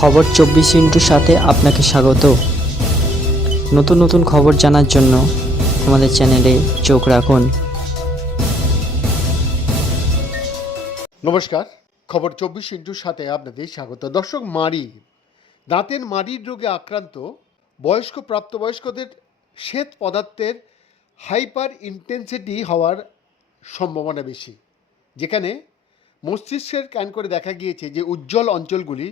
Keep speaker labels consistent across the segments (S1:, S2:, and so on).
S1: খবর চব্বিশ ইন্টুর সাথে আপনাকে স্বাগত। নতুন নতুন খবর জানার জন্য আমাদের চ্যানেলে চোখ রাখুন।
S2: নমস্কার, খবর চব্বিশ ইন্টুর সাথে আপনাদের স্বাগত। দর্শক মাড়ি দাঁতের মাড়ির রোগে আক্রান্ত বয়স্ক প্রাপ্তবয়স্কদের শ্বেত পদার্থের হাইপার ইন্টেন্সিটি হওয়ার সম্ভাবনা বেশি, যেখানে মস্তিষ্কের ক্যান করে দেখা গিয়েছে যে উজ্জ্বল অঞ্চলগুলি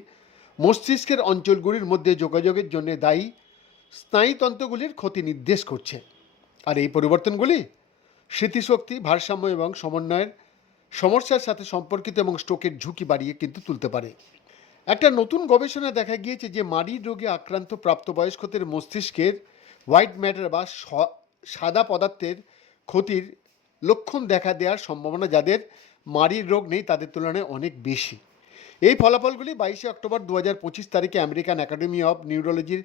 S2: মস্তিষ্কের অঞ্চলগুলির মধ্যে যোগাযোগের জন্য দায়ী স্নায়ুতন্ত্রগুলির ক্ষতি নির্দেশ করছে। আর এই পরিবর্তনগুলি স্মৃতিশক্তি, ভারসাম্য এবং সমন্বয়ের সমস্যার সাথে সম্পর্কিত এবং স্ট্রোকের ঝুঁকি বাড়িয়ে কিন্তু তুলতে পারে। একটা নতুন গবেষণা দেখা গিয়েছে যে মাড়ির রোগে আক্রান্ত প্রাপ্তবয়স্কদের মস্তিষ্কের হোয়াইট ম্যাটার বা সাদা পদার্থের ক্ষতির লক্ষণ দেখা দেওয়ার সম্ভাবনা যাদের মাড়ির রোগ নেই তাদের তুলনায় অনেক বেশি। এই ফলাফলগুলি বাইশে অক্টোবর দু পঁচিশ তারিখে আমেরিকান একাডেমি অফ নিউরোলজির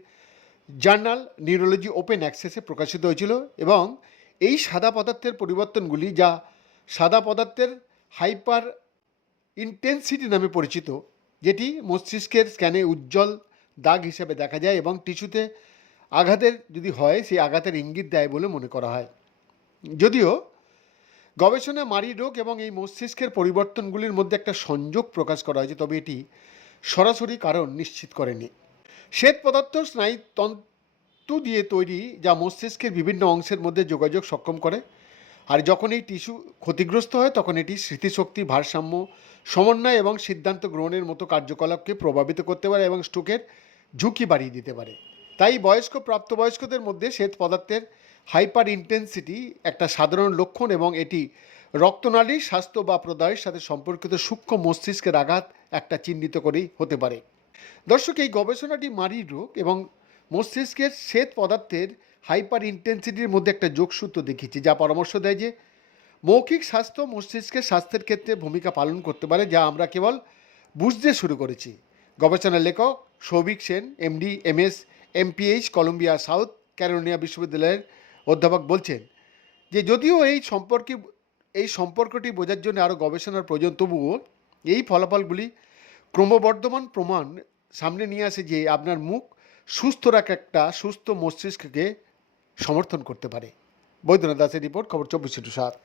S2: জার্নাল নিউরোলজি ওপেন অ্যাক্সেসে প্রকাশিত হয়েছিল এবং এই সাদা পদার্থের পরিবর্তনগুলি যা সাদা পদার্থের হাইপার ইন্টেন্সিটি নামে পরিচিত, যেটি মস্তিষ্কের স্ক্যানে উজ্জ্বল দাগ হিসেবে দেখা যায় এবং টিস্যুতে আঘাতের যদি হয়, সেই আঘাতের ইঙ্গিত দেয় বলে মনে করা হয়। যদিও গবেষণা মারি রোগ এবং এই মস্তিষ্কের পরিবর্তনগুলির মধ্যে একটা সংযোগ প্রকাশ করা হয়েছে, তবে এটি সরাসরি কারণ নিশ্চিত করেনি। শ্বেত পদার্থ স্নায়ুতন্তু দিয়ে তৈরি, যা মস্তিষ্কের বিভিন্ন অংশের মধ্যে যোগাযোগ সক্ষম করে। আর যখন এই টিস্যু ক্ষতিগ্রস্ত হয়, তখন এটি স্মৃতিশক্তি ভারসাম্য, সমন্বয় এবং সিদ্ধান্ত গ্রহণের মতো কার্যকলাপকে প্রভাবিত করতে পারে এবং স্ট্রোকের ঝুঁকি বাড়িয়ে দিতে পারে। তাই বয়স্ক, প্রাপ্তবয়স্কদের মধ্যে শ্বেত পদার্থের হাইপার ইন্টেন্সিটি একটা সাধারণ লক্ষণ এবং এটি রক্তনালীর স্বাস্থ্য বা প্রদায়ের সাথে সম্পর্কিত সূক্ষ্ম মস্তিষ্কের আঘাত একটা চিহ্নিত করেই হতে পারে। দর্শক, এই গবেষণাটি মারির রোগ এবং মস্তিষ্কের শ্বেত পদার্থের হাইপার ইন্টেন্সিটির মধ্যে একটা যোগসূত্র দেখিয়েছে যা পরামর্শ দেয় যে মৌখিক স্বাস্থ্য মস্তিষ্কের স্বাস্থ্যের ক্ষেত্রে ভূমিকা পালন করতে পারে, যা আমরা কেবল বুঝতে শুরু করেছি। গবেষণার লেখক Souvik Sen, MD, MS, MPH, Columbia, south Carolina বিশ্ববিদ্যালয়ের অধ্যাপক বলছেন যে যদিও এই সম্পর্কে, এই সম্পর্কটি বোঝার জন্য আরও গবেষণার প্রয়োজন, তবুও এই ফলাফলগুলি ক্রমবর্ধমান প্রমাণ সামনে নিয়ে আসে যে আপনার মুখ সুস্থ রাখা একটা সুস্থ মস্তিষ্ককে সমর্থন করতে পারে। বৈদ্যনাথ দাসের রিপোর্ট, খবর চব্বিশ সাত।